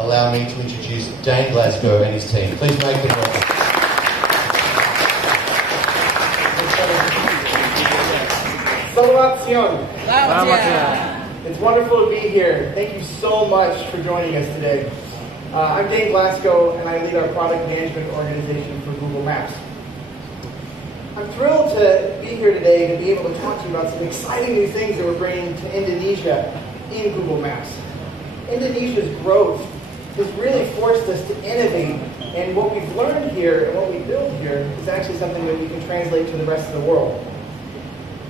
allow me to introduce Dane Glasgow and his team. Please make them welcome. It's wonderful to be here. Thank you so much for joining us today. I'm Dane Glasgow, and I lead our product management organization for Google Maps. I'm thrilled to be here today to be able to talk to you about some exciting new things that we're bringing to Indonesia in Google Maps. Indonesia's growth has really forced us to innovate, and what we've learned here and what we build here is actually something that we can translate to the rest of the world.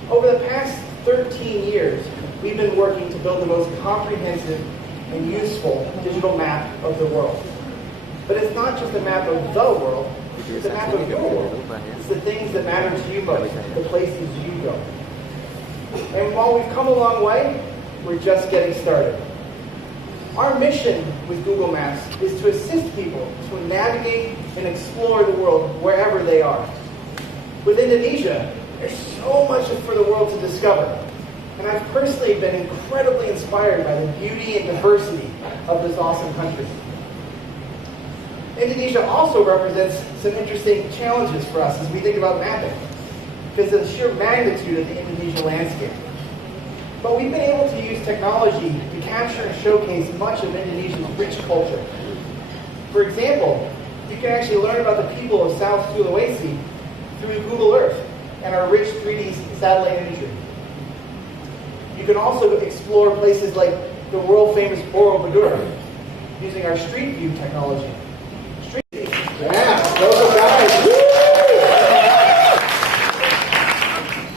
Over the past 13 years, we've been working to build the most comprehensive and useful digital map of the world. But it's not just a map of the world, it's a map of your world. It's the things that matter to you most, the places you go. And while we've come a long way, we're just getting started. Our mission with Google Maps is to assist people to navigate and explore the world wherever they are. With Indonesia, there's so much for the world to discover. And I've personally been incredibly inspired by the beauty and diversity of this awesome country. Indonesia also represents some interesting challenges for us as we think about mapping, because of the sheer magnitude of the Indonesia landscape. But we've been able to use technology to capture and showcase much of Indonesia's rich culture. For example, you can actually learn about the people of South Sulawesi through Google Earth and our rich 3D satellite imagery. You can also explore places like the world-famous Borobudur using our Street View technology. Street View. Yeah, local guides.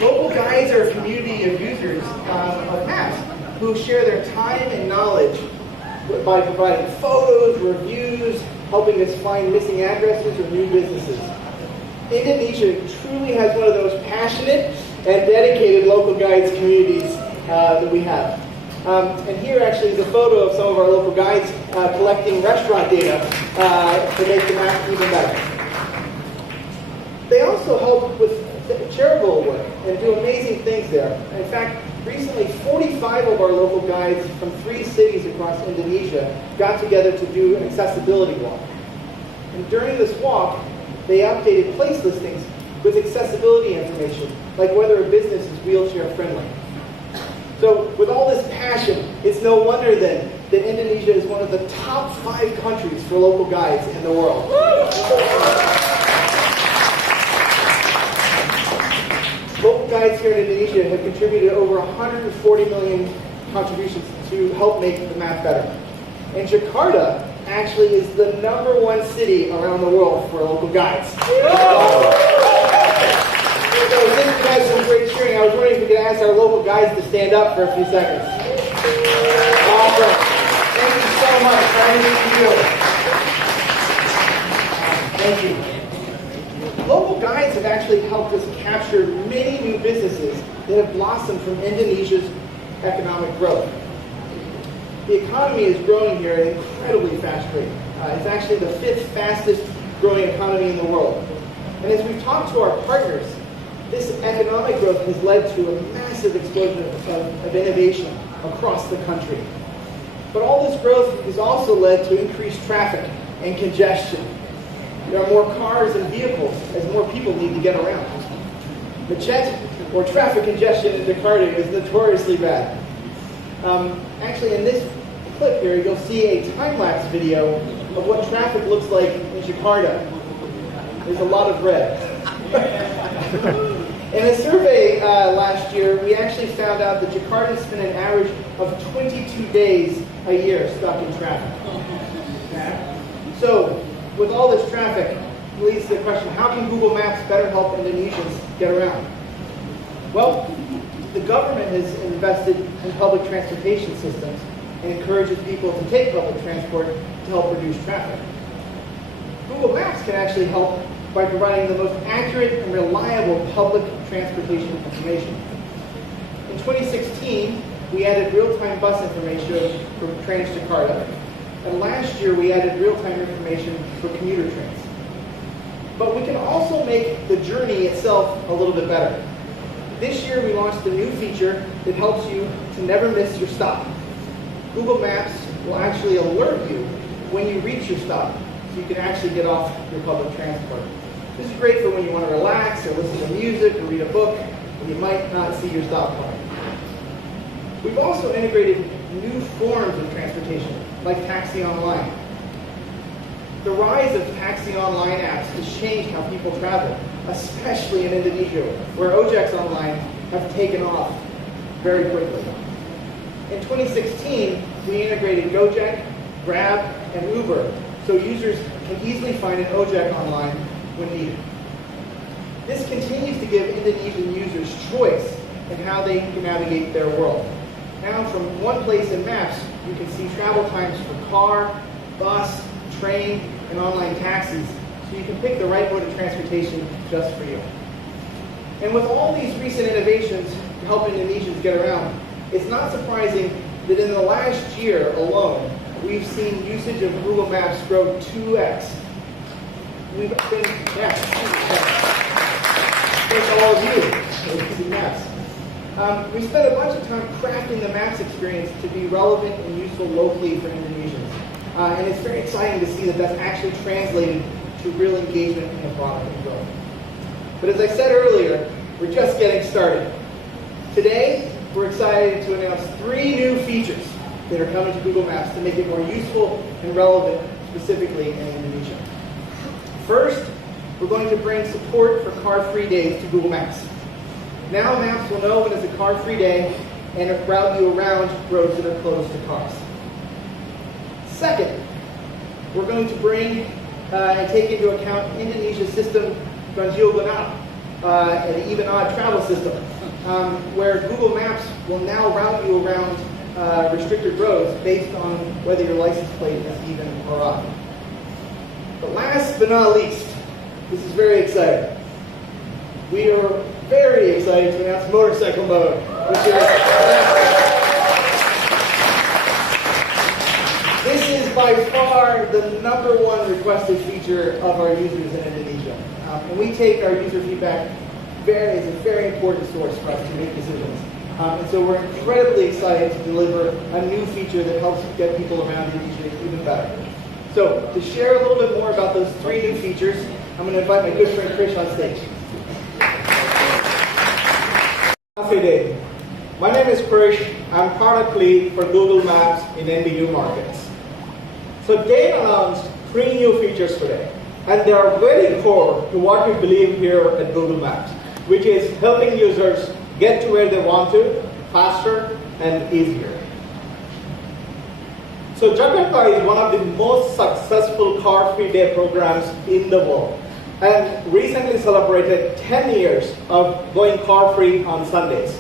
Local guides are a community of users of maps who share their time and knowledge by providing photos, reviews, helping us find missing addresses or new businesses. Indonesia truly has one of those passionate and dedicated local guides communities that we have. And here actually is a photo of some of our local guides collecting restaurant data to make the map even better. They also help with charitable work and do amazing things there. In fact, recently 45 of our local guides from 3 cities across Indonesia got together to do an accessibility walk. And during this walk, they updated place listings with accessibility information, like whether a business is wheelchair friendly. So with all this passion, it's no wonder then that Indonesia is one of the top 5 countries for local guides in the world. Local guides here in Indonesia have contributed over 140 million contributions to help make the map better. And Jakarta actually is the #1 city around the world for local guides. So thank you guys for great cheering. I was wondering if we could ask our local guides to stand up for a few seconds. Awesome. Thank you so much for everything you do. Thank you. Local guides have actually helped us capture many new businesses that have blossomed from Indonesia's economic growth. The economy is growing here at an incredibly fast rate. It's actually the 5th fastest growing economy in the world. And as we've talked to our partners, this economic growth has led to a massive explosion of innovation across the country. But all this growth has also led to increased traffic and congestion. There are more cars and vehicles as more people need to get around. Macet, or traffic congestion in Jakarta, is notoriously bad. Actually, in this clip here, you'll see a time-lapse video of what traffic looks like in Jakarta. There's a lot of red. In a survey last year, we actually found out that Jakarta spent an average of 22 days a year stuck in traffic. So, with all this traffic, it leads to the question, how can Google Maps better help Indonesians get around? Well, the government has invested in public transportation systems and encourages people to take public transport to help reduce traffic. Google Maps can actually help by providing the most accurate and reliable public transportation information. In 2016, we added real-time bus information for Trans Jakarta, and last year we added real-time information for commuter trains. But we can also make the journey itself a little bit better. This year we launched a new feature that helps you to never miss your stop. Google Maps will actually alert you when you reach your stop, so you can actually get off your public transport. This is great for when you want to relax or listen to music or read a book, and you might not see your stop car. We've also integrated new forms of transportation, like taxi online. The rise of taxi online apps has changed how people travel, especially in Indonesia, where Ojeks online have taken off very quickly. In 2016, we integrated Gojek, Grab, and Uber, so users can easily find an Ojek online when needed. This continues to give Indonesian users choice in how they can navigate their world. Now, from one place in Maps, you can see travel times for car, bus, train, and online taxis, so you can pick the right mode of transportation just for you. And with all these recent innovations to help Indonesians get around, it's not surprising that in the last year alone, we've seen usage of Google Maps grow 2x. We've been, thanks all of you for using Maps. We spent a bunch of time crafting the Maps experience to be relevant and useful locally for Indonesians. And it's very exciting to see that that's actually translated to real engagement in the product and growth. But as I said earlier, we're just getting started. Today, we're excited to announce 3 new features that are coming to Google Maps to make it more useful and relevant, specifically in Indonesia. First, we're going to bring support for car-free days to Google Maps. Now Maps will know when it's a car-free day and route you around roads that are closed to cars. Second, we're going to bring and take into account Indonesia's Sistem Ganjil, Genap, an even-odd travel system, where Google Maps will now route you around restricted roads based on whether your license plate is even or odd. But last but not least, this is very exciting. We are very excited to announce motorcycle mode, which this is by far the #1 requested feature of our users in Indonesia. And we take our user feedback as a very important source for us to make decisions. And so we're incredibly excited to deliver a new feature that helps get people around Indonesia even better. So to share a little bit more about those 3 new features, I'm going to invite my good friend Krish on stage. Day. My name is Krish. I'm product lead for Google Maps in NBU markets. So Dane announced 3 new features today, and they are very core to what we believe here at Google Maps, which is helping users get to where they want to faster and easier. So Jakarta is one of the most successful car-free day programs in the world, and recently celebrated 10 years of going car-free on Sundays.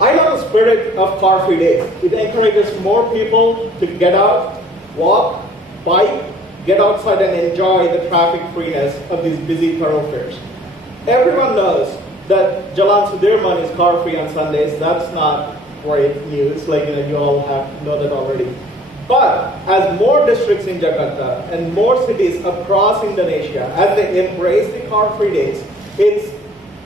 I love the spirit of car-free days. It encourages more people to get out, walk, bike, get outside and enjoy the traffic freeness of these busy thoroughfares. Everyone knows that Jalan Sudirman is car-free on Sundays. That's not great news, like you all know that already. But as more districts in Jakarta and more cities across Indonesia, as they embrace the car-free days, it's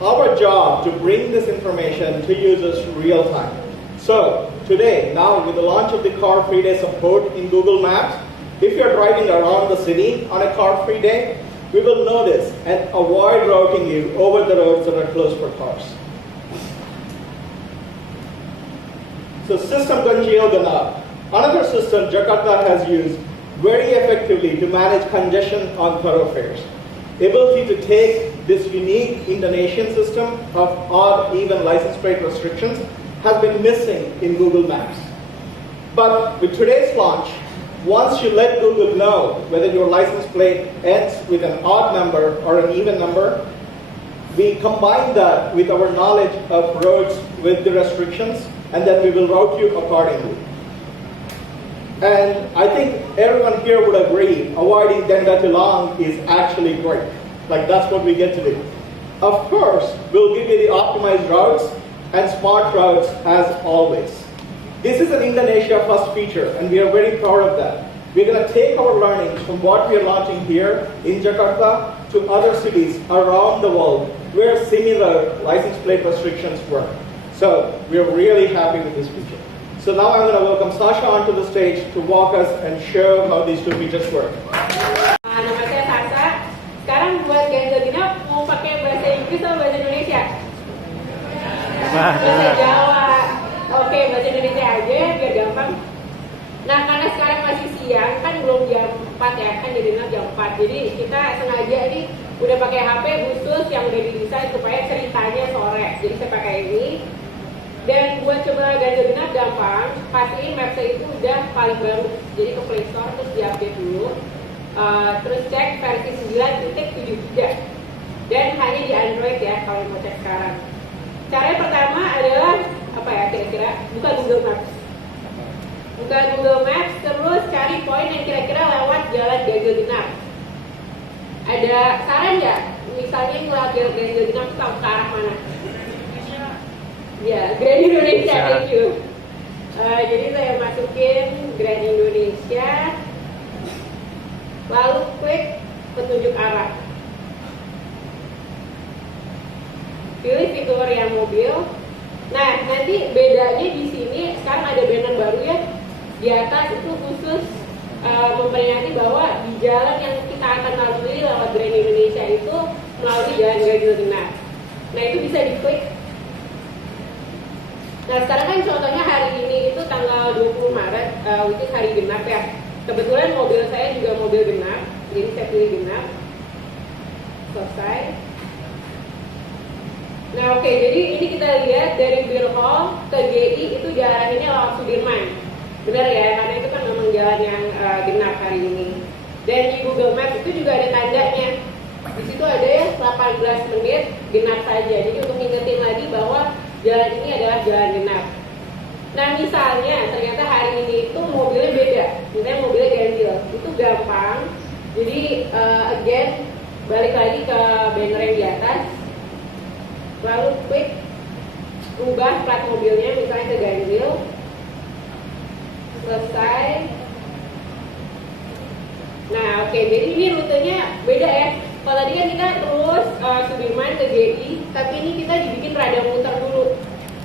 our job to bring this information to users real time. So today, now with the launch of the car-free day support in Google Maps, if you're driving around the city on a car-free day, we will notice and avoid routing you over the roads that are closed for cars. So Sistem Ganjil, another system Jakarta has used very effectively to manage congestion on thoroughfares. Ability to take this unique Indonesian system of odd, even license plate restrictions has been missing in Google Maps. But with today's launch, once you let Google know whether your license plate ends with an odd number or an even number, we combine that with our knowledge of roads with the restrictions, and then we will route you accordingly. And I think everyone here would agree, avoiding Denda Tilang is actually great. Like, that's what we get to do. Of course, we'll give you the optimized routes and smart routes as always. This is an Indonesia first feature, and we are very proud of that. We're going to take our learnings from what we are launching here in Jakarta to other cities around the world where similar license plate restrictions work. So we're really happy with this feature. So now I'm going to welcome Sasha onto the stage to walk us and show how these two features work. Nama saya Sasa. Sekarang buat Ganjil Genap mau pakai bahasa Inggris atau bahasa Indonesia? Bahasa Jawa. Oke, bahasa Indonesia aja biar gampang. Nah, karena sekarang masih siang, kan belum jam 4 ya, kan jadi jam 4. Jadi kita sengaja nih udah pakai HP khusus yang udah didesain supaya ceritanya sore. Jadi saya pakai ini. Dan buat coba Ganjil Genap gampang, pastiin Maps-nya itu udah paling baru. Jadi ke Play Store terus di-update dulu. Terus cek versi 9.73. Dan hanya di Android ya kalau mau cek sekarang. Cara pertama adalah apa ya kira-kira? Buka Google Maps. Buka Google Maps, terus cari poin yang kira-kira lewat jalan Ganjil Genap. Ada saran nggak? Misalnya ngelewat jalan Ganjil Genap itu ke arah mana? Ya, Grand Indonesia, thank you. Jadi saya masukin Grand Indonesia, lalu klik petunjuk arah. Pilih fitur yang mobil. Nah, nanti bedanya di sini sekarang ada banner baru ya. Di atas itu khusus memperingati bahwa di jalan yang kita akan lalui lewat Grand Indonesia itu melalui jalan Ganjil Genap. Nah, itu bisa diklik. Nah, sekarang kan contohnya hari ini itu tanggal 20 Maret, which is hari genap ya. Kebetulan mobil saya juga mobil genap, jadi saya pilih genap. Selesai. Nah, oke, jadi ini kita lihat dari Bir Hall ke GI itu diarahinnya lewat Sudirman. Benar ya, karena itu kan memang jalan yang genap hari ini. Dan di Google Maps itu juga ada tandanya. Di situ ada ya 18 menit genap saja. Jadi untuk ngingetin lagi bahwa jalan ini adalah jalan genap. Nah, misalnya ternyata hari ini itu mobilnya beda, misalnya mobilnya Ganjil, itu gampang. Jadi again balik lagi ke banner yang di atas, lalu klik ubah plat mobilnya misalnya ke Ganjil, selesai. Nah, oke, jadi ini rutenya beda ya. Kalau tadi kan kita terus Sudirman ke GI, tapi ini kita dibikin rada muter dulu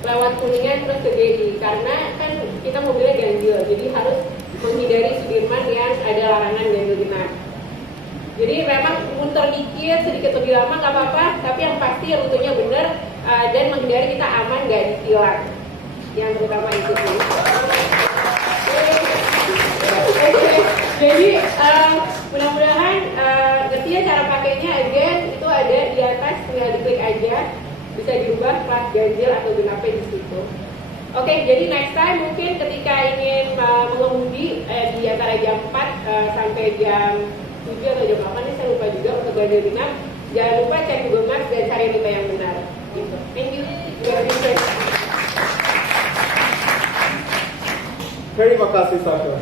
lewat Kuningan terus ke GI, karena kan kita mobilnya Ganjil, jadi harus menghindari Sudirman yang ada larangan Ganjil Genap. Jadi memang muter dikit, sedikit lebih lama nggak apa-apa, tapi yang pasti rutenya benar dan menghindari kita aman nggak ditilang. Yang terutama itu sih. Jadi mudah-mudahan ngerti ya cara pakainya. Again itu ada di atas, tinggal diklik aja, bisa diubah plat ganjil atau genapnya di situ. Oke, jadi next time mungkin ketika ingin mengemudi di antara jam 4 sampai jam 7 atau jam 8 nih, saya lupa juga untuk ganjil genap, jangan lupa cek Google Maps dan cari rute yang benar. Gitu. Thank you. Terima kasih, Sasha.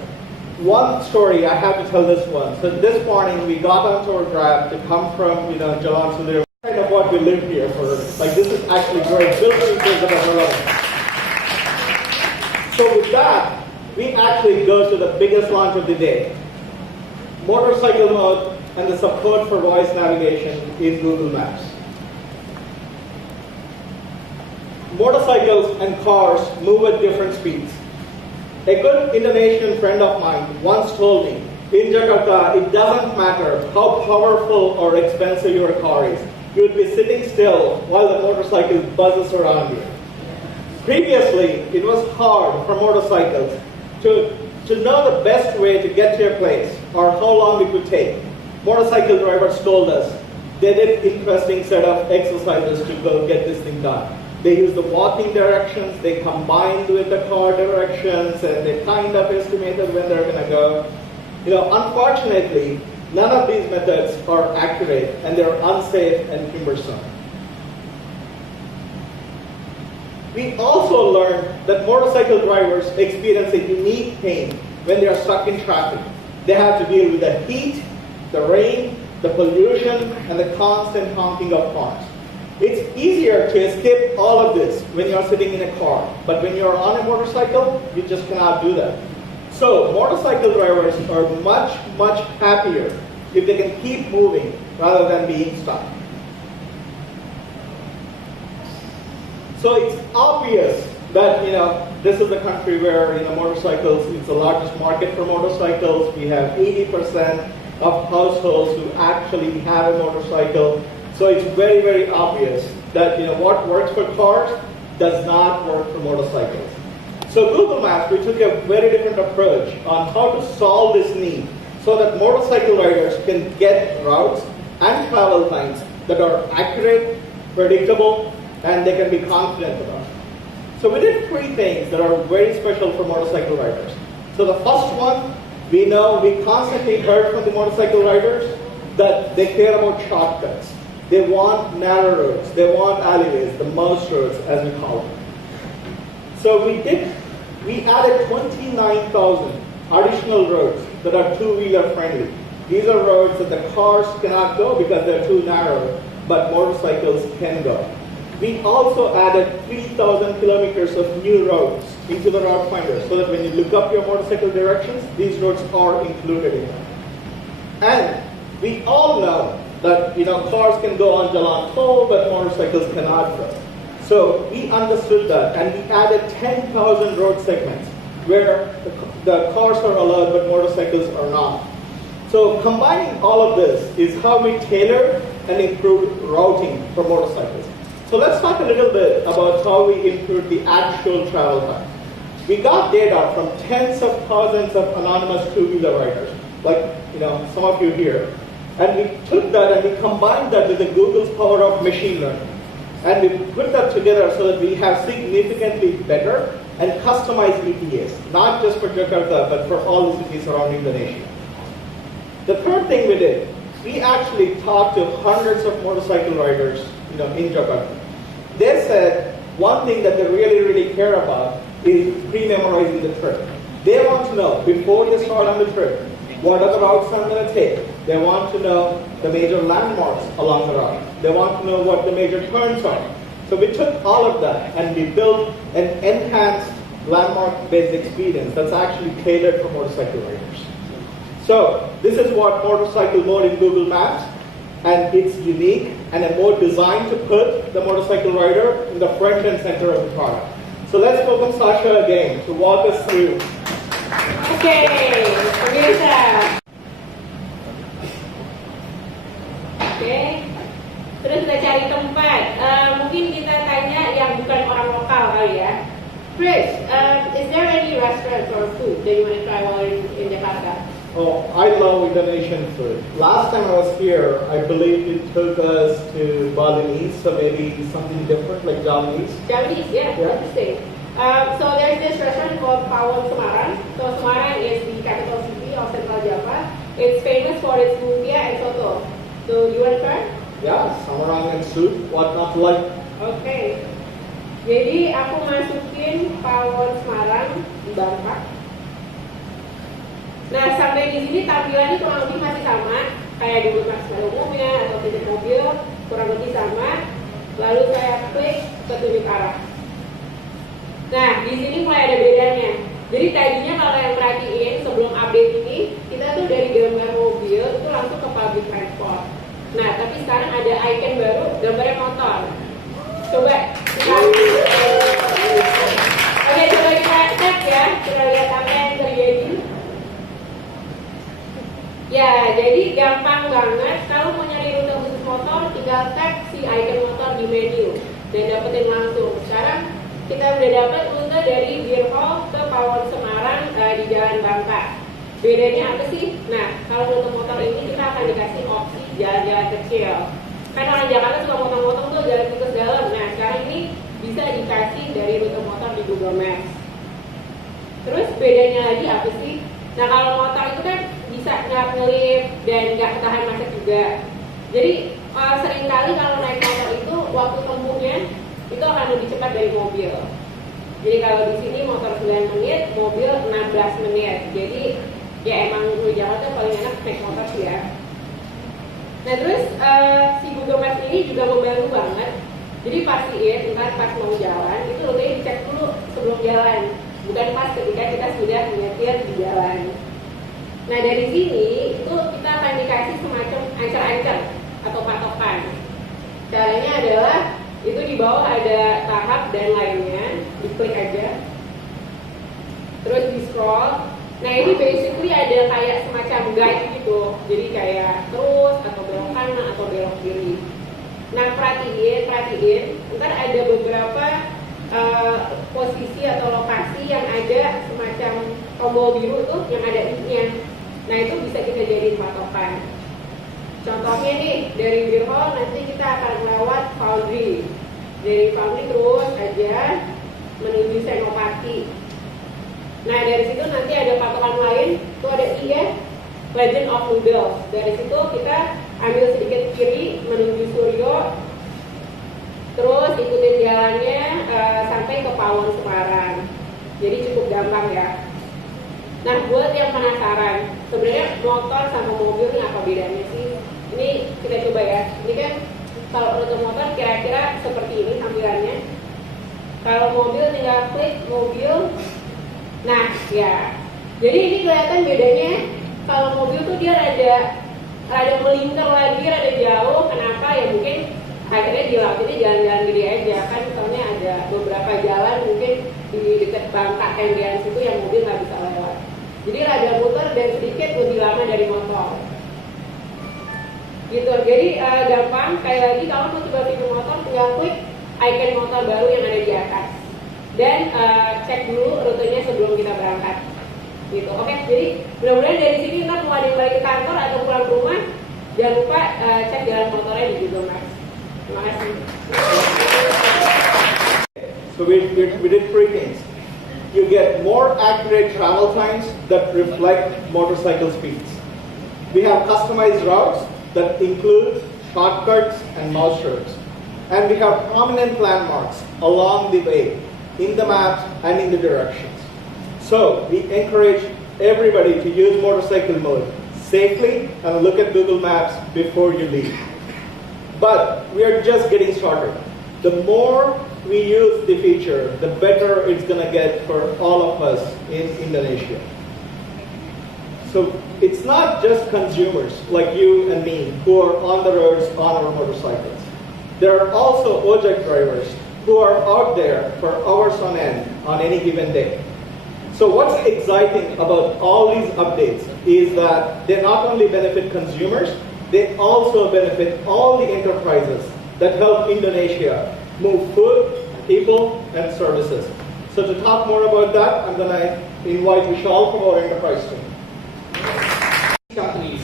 One story, I have to tell this one. So this morning we got onto our Grab to come from, Jalan Sudirman. Kind of what we live here for. Like, this is actually great. Built features that are relevant. So with that, we actually go to the biggest launch of the day. Motorcycle mode and the support for voice navigation in Google Maps. Motorcycles and cars move at different speeds. A good Indonesian friend of mine once told me, in Jakarta, it doesn't matter how powerful or expensive your car is. You would be sitting still while the motorcycle buzzes around you. Previously, it was hard for motorcycles to know the best way to get to a place or how long it would take. Motorcycle drivers told us they did interesting set of exercises to go get this thing done. They use the walking directions, they combined with the car directions, and they kind of estimated when they're going to go. Unfortunately, none of these methods are accurate, and they're unsafe and cumbersome. We also learned that motorcycle drivers experience a unique pain when they are stuck in traffic. They have to deal with the heat, the rain, the pollution, and the constant honking of horns. It's easier to escape all of this when you're sitting in a car, but when you're on a motorcycle, you just cannot do that. So motorcycle drivers are much, much happier if they can keep moving rather than being stuck. So it's obvious that this is the country where motorcycles, it's the largest market for motorcycles. We have 80% of households who actually have a motorcycle. So it's very, very obvious that what works for cars does not work for motorcycles. So Google Maps, we took a very different approach on how to solve this need so that motorcycle riders can get routes and travel times that are accurate, predictable, and they can be confident about. So we did 3 things that are very special for motorcycle riders. So the first one, we constantly heard from the motorcycle riders that they care about shortcuts. They want narrow roads, they want alleyways, the mouse roads as we call them. So we added 29,000 additional roads that are two-wheeler friendly. These are roads that the cars cannot go because they're too narrow, but motorcycles can go. We also added 3,000 kilometers of new roads into the route finder so that when you look up your motorcycle directions, these roads are included in them. And we all know that cars can go on Jalan Tol, but motorcycles cannot go. So we understood that, and we added 10,000 road segments where the cars are allowed, but motorcycles are not. So combining all of this is how we tailor and improve routing for motorcycles. So let's talk a little bit about how we improved the actual travel time. We got data from tens of thousands of anonymous two-wheeler riders, like some of you here, and we took that and we combined that with the Google's power of machine learning. And we put that together so that we have significantly better and customized ETAs, not just for Jakarta, but for all the cities around Indonesia. The third thing we did, we actually talked to hundreds of motorcycle riders in Jakarta. They said one thing that they really, really care about is pre-memorizing the trip. They want to know, before they start on the trip, what are the routes I'm going to take. They want to know the major landmarks along the route. They want to know what the major turns are. So we took all of that and we built an enhanced landmark-based experience that's actually tailored for motorcycle riders. So this is what motorcycle mode in Google Maps, and it's unique and a mode designed to put the motorcycle rider in the front and center of the product. So let's welcome Sasha again to walk us through. Okay, pemirsa. Oke, terus kita cari tempat. Mungkin kita tanya yang bukan orang lokal kali ya. Chris, is there any restaurant or food that you want to try while in Jakarta? Oh, I love Indonesian food. Last time I was here, I believe it took us to Balinese, so maybe something different like Javanese. Javanese, yeah, interesting. So there's this restaurant called Pawon Semarang. So Semarang is the capital city of Central Java. It's famous for its lumpia and soto. So you want to try? Yeah, Semarang and soup, what not like? Okay. Jadi aku masukin Pawon Semarang di Bangka. Nah, sampai di sini tampilannya kurang lebih masih sama kayak di Maps pada umumnya atau titik mobil, kurang lebih sama. Lalu saya klik ke tunjuk arah. Nah, di sini mulai ada bedanya. Jadi tadinya kalau yang perhatiin sebelum update ini, kita tuh dari gambar mobil itu langsung ke public transport. Nah, tapi sekarang ada icon baru, gambarnya motor. Coba kita Oke, coba kita cek ya, kita lihat apa yang terjadi. Ya, jadi gampang banget. Kalau mau nyari rute khusus motor, tinggal tap si icon motor di menu dan dapetin langsung. Sekarang kita udah dapat rute dari Beer Hall ke Pawon Semarang di Jalan Bangka. Bedanya apa sih? Nah, kalau rute motor ini kita akan dikasih opsi jalan-jalan kecil. Kan orang Jakarta suka motong-motong tuh jalan tikus dalam. Nah, sekarang ini bisa dikasih dari rute motor di Google Maps. Terus bedanya lagi apa sih? Nah, kalau motor itu kan bisa ngelip dan nggak ketahan macet juga. Jadi seringkali kalau naik motor itu waktu tempuhnya itu akan lebih cepat dari mobil. Jadi kalau di sini motor 9 menit, mobil 16 menit. Jadi ya emang di Jakarta paling enak naik motor sih ya. Nah terus si Google Maps ini juga membantu banget. Jadi pastiin ntar pas mau jalan itu rutenya dicek dulu sebelum jalan, bukan pas ketika kita sudah menyetir di jalan. Nah dari sini itu kita akan dikasih semacam ancer-ancer atau patokan. Caranya adalah itu di bawah ada tahap dan lainnya, diklik aja. terus di scroll. Nah ini basically ada kayak semacam guide gitu, jadi kayak terus atau belok kanan atau belok kiri. Nah perhatiin, ntar ada beberapa posisi atau lokasi yang ada semacam tombol biru tuh yang ada i-nya. Nah itu bisa kita jadiin patokan. Contohnya nih dari Wirhol nanti kita akan lewat Foundry. Dari Foundry terus aja menuju Senopati. Nah dari situ nanti ada patokan lain, tuh ada I ya, Legend of Noodles. Dari situ kita ambil sedikit kiri menuju Suryo, terus ikutin jalannya sampai ke Pawon Semarang. Jadi cukup gampang ya. Nah buat yang penasaran, sebenarnya motor sama mobil ini apa bedanya sih? Ini kita coba ya. Ini kan kalau rute motor kira-kira seperti ini tampilannya. Kalau mobil tinggal klik mobil. Nah ya, jadi ini kelihatan bedanya. Kalau mobil tuh dia rada melingkar lagi, rada jauh. Kenapa? Ya mungkin akhirnya di laut ini jalan-jalan gede aja kan. Soalnya ada beberapa jalan mungkin di dekat Bangka Tendian situ yang mobil nggak bisa lewat. Jadi rada muter dan sedikit lebih lama dari motor. Gitu. Jadi gampang. Kayak lagi kalau mau coba fitur motor, tinggal klik icon motor baru yang ada di atas. Dan cek dulu rutenya sebelum kita berangkat. Gitu. Oke, jadi mudah-mudahan dari sini ntar mau ada yang balik ke kantor atau pulang ke rumah, jangan lupa cek jalan motornya di Google Maps. Terima kasih. So we did three things. You get more accurate travel times that reflect motorcycle speeds. We have customized routes that include shortcuts and mouse shorts. And we have prominent landmarks along the way, in the maps and in the directions. So we encourage everybody to use motorcycle mode safely and look at Google Maps before you leave. But we are just getting started. The more we use the feature, the better it's going to get for all of us in Indonesia. So it's not just consumers like you and me who are on the roads on our motorcycles. There are also ojek drivers who are out there for hours on end on any given day. So what's exciting about all these updates is that they not only benefit consumers, they also benefit all the enterprises that help Indonesia move food, people, and services. So to talk more about that, I'm going to invite Vishal from our enterprise team. Companies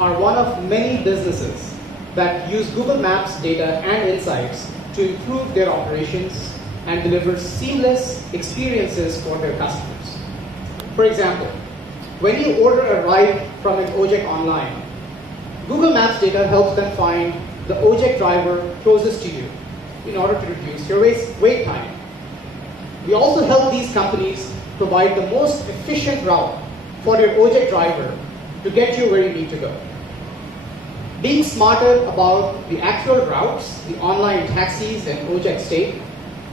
are one of many businesses that use Google Maps data and insights to improve their operations and deliver seamless experiences for their customers. For example, when you order a ride from an ojek online, Google Maps data helps them find the ojek driver closest to you in order to reduce your wait time. We also help these companies provide the most efficient route for your ojek driver to get you where you need to go. Being smarter about the actual routes the online taxis and ojeks take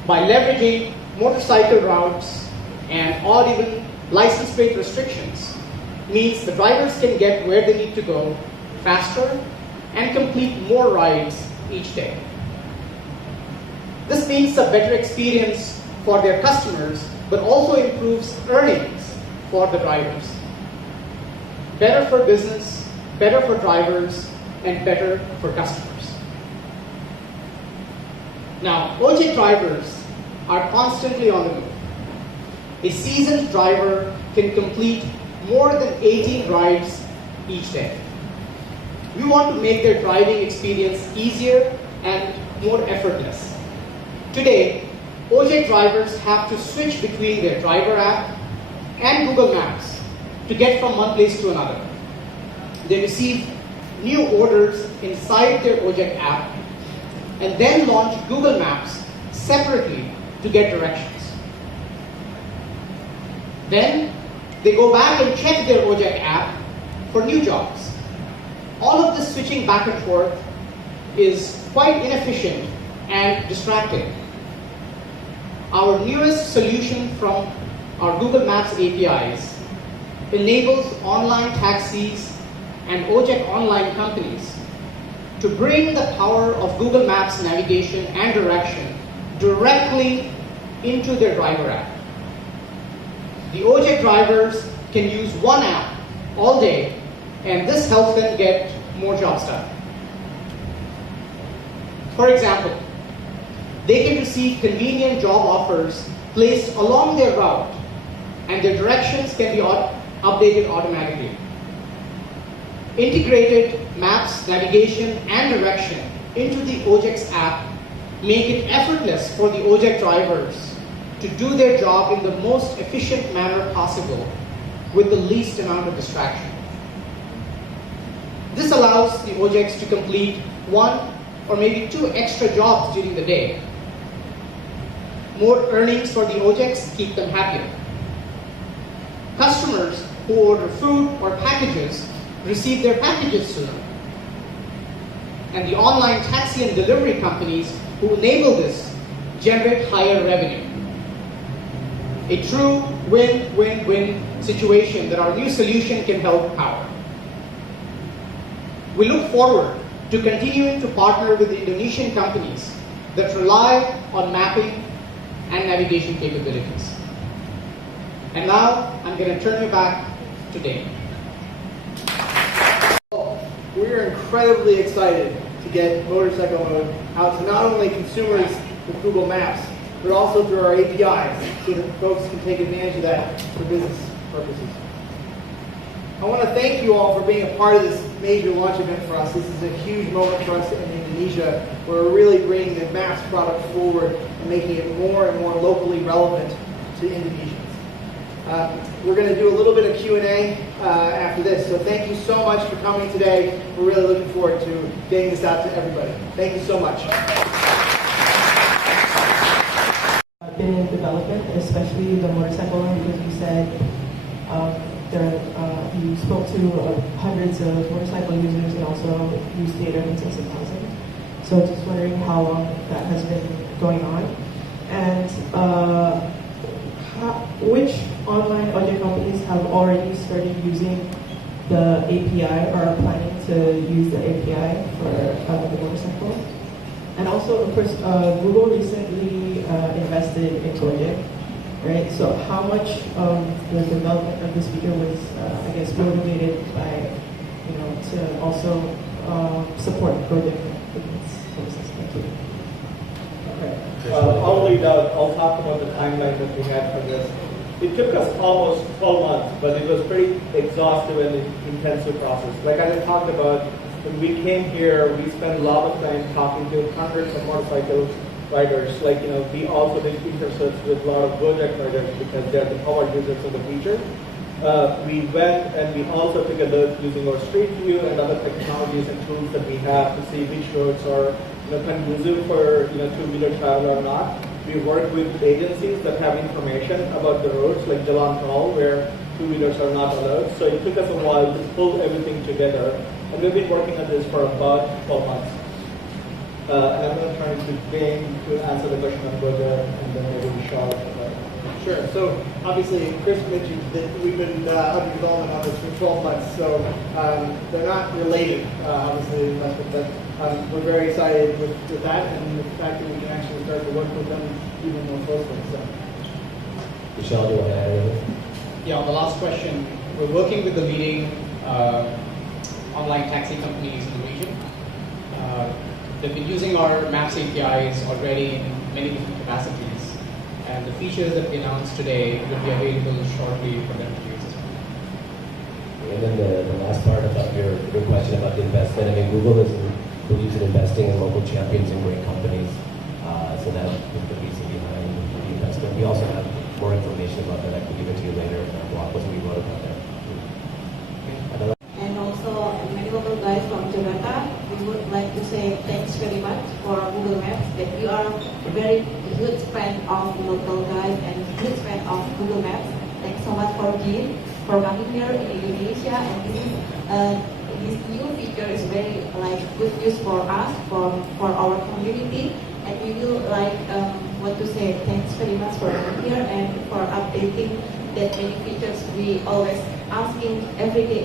by leveraging motorcycle routes and odd even license plate restrictions means the drivers can get where they need to go faster and complete more rides each day. This means a better experience for their customers, but also improves earnings for the drivers. Better for business, better for drivers, and better for customers. Now, ojek drivers are constantly on the move. A seasoned driver can complete more than 18 rides each day. We want to make their driving experience easier and more effortless. Today, ojek drivers have to switch between their driver app and Google Maps to get from one place to another. They receive new orders inside their ojek app and then launch Google Maps separately to get directions. Then they go back and check their ojek app for new jobs. All of this switching back and forth is quite inefficient and distracting. Our newest solution from our Google Maps APIs enables online taxis and ojek online companies to bring the power of Google Maps navigation and direction directly into their driver app. the OJ drivers can use one app all day, and this helps them get more jobs done. For example, they can receive convenient job offers placed along their route, and their directions can be updated automatically. Integrated maps, navigation, and direction into the OJEX app make it effortless for the OJEC drivers to do their job in the most efficient manner possible with the least amount of distraction. This allows the OJECs to complete one or maybe two extra jobs during the day. More earnings for the OJECs keep them happier. Customers who order food or packages receive their packages sooner. And the online taxi and delivery companies who enable this generate higher revenue. A true win-win-win situation that our new solution can help power. We look forward to continuing to partner with Indonesian companies that rely on mapping and navigation capabilities. And now, I'm going to turn you back to Dane. We're incredibly excited to get motorcycle mode out to not only consumers with Google Maps, but also through our APIs so that folks can take advantage of that for business purposes. I want to thank you all for being a part of this major launch event for us. This is a huge moment for us in Indonesia, where we're really bringing the Maps product forward and making it more and more locally relevant to Indonesians. We're going to do a little bit of Q&A after this, so thank you so much for coming today. We're really looking forward to getting this out to everybody. Thank you so much. I've been in development, and especially the motorcycle one, because you said you spoke to hundreds of motorcycle users and also used data in 60,000. So just wondering how long that has been going on, and which online audio companies have already started using the API or are planning to use the API for the motorcycle. And also, of course, Google recently invested in Project, right? So how much of the development of this feature was, I guess, motivated by, to also support Project services? Thank you. Okay. I'll talk about the timeline that we had for this. It took us almost 12 months, but it was pretty exhaustive and intensive process. Like I talked about, when we came here, we spent a lot of time talking to hundreds of motorcycle riders. We also did feature search with a lot of Gojek riders because they're the power users of the feature. We went and we also took a look using our Street View and other technologies and tools that we have to see which roads are conducive for two-wheeler travel or not. We work with agencies that have information about the roads, like Jalan Tol, where two-wheelers are not allowed. So it took us a while to pull everything together, and we've been working on this for about 12 months. And I'm going to turn to Dane to answer the question on Gojek, and then maybe Vishal. Sure. So obviously, Chris mentioned that we've been under development on this for 12 months, so they're not related, obviously, but we're very excited with that and the fact that we can actually start to work with them even more closely. So, Michelle, do you want to add anything? Yeah, on the last question, we're working with the leading online taxi companies in the region. They've been using our Maps APIs already in many different capacities. And the features that we announced today will be available shortly for them to use as well. And then the last part about your question about the investment. I mean, Google believes in investing in local champions and great companies. So that is the reason behind the investment. We also have more information about that. I can give it to you later in our blog post we wrote about that. And also, many local guys from Jakarta, we would like to say thanks very much for Google Maps, that you are a very good fan of local guys and good fan of Google Maps. Thanks so much for Jim, for coming here in Indonesia, and this new feature is very good news for us, for our community, and we will want to say thanks very much for being here and for updating that many features we always asking every day